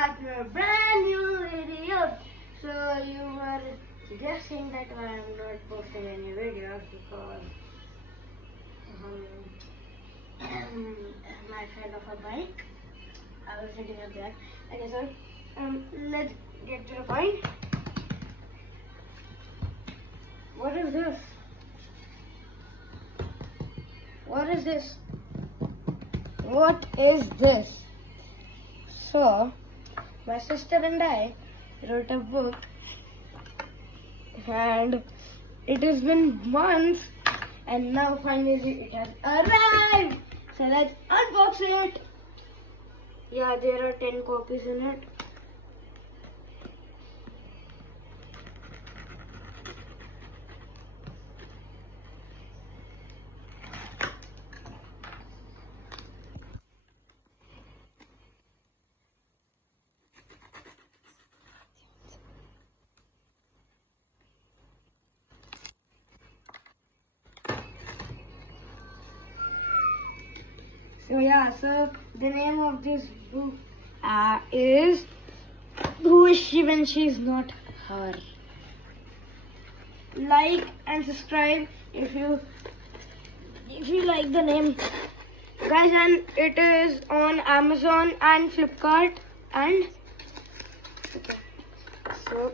back to a brand new video. So you were suggesting that I am not posting any videos because my friend of a bike. I was sitting up there. Okay, so let's get to the point. What is this? What is this? What is this? So, my sister and I wrote a book, and it has been months, and now finally it has arrived. So let's unbox it. Yeah, there are 10 copies in it. So yeah, so the name of this book is Who is She When She's Not Her? Like and subscribe if you like the name, guys, and it is on Amazon and Flipkart and okay. So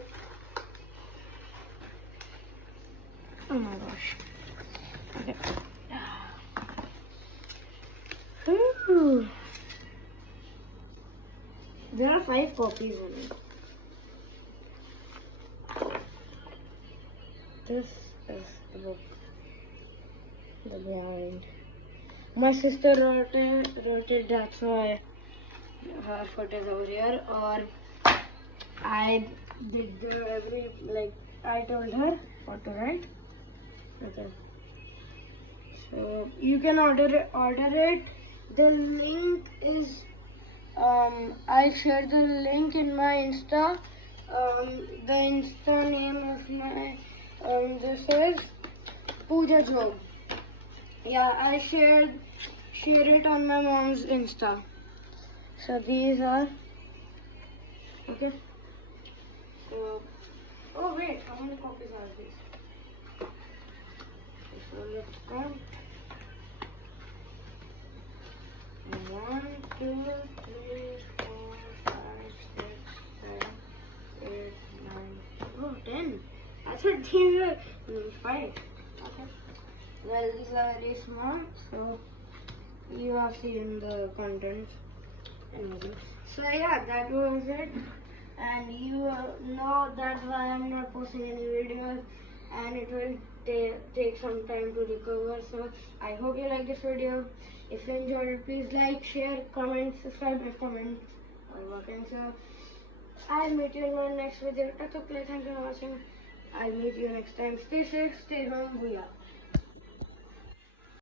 oh my gosh. Okay. Ooh. There are 5 copies in it. This is the book. The behind. My sister wrote it, that's why her foot is over here. Or I did I told her what to write. Okay. So you can order it. The link is I shared the link in my Insta. The Insta name of my this is Pooja Job. Yeah, I share it on my mom's Insta. So these are okay. So oh wait, how many copies are these? So let's count. 1, 2, 3, 4, 5, 6, 7, 8, 9. Oh, 10. I thought these were 5. Okay. Well, these are very small, so you have seen the contents. So yeah, that was it. And you know that's why I'm not posting any videos, and it will take some time to recover. So I hope you like this video. If you enjoyed it, please like, share, comment, subscribe if comments are working. So I'll meet you in my next video. Thank you for watching. I'll meet you next time. Stay safe, stay home. Booyah.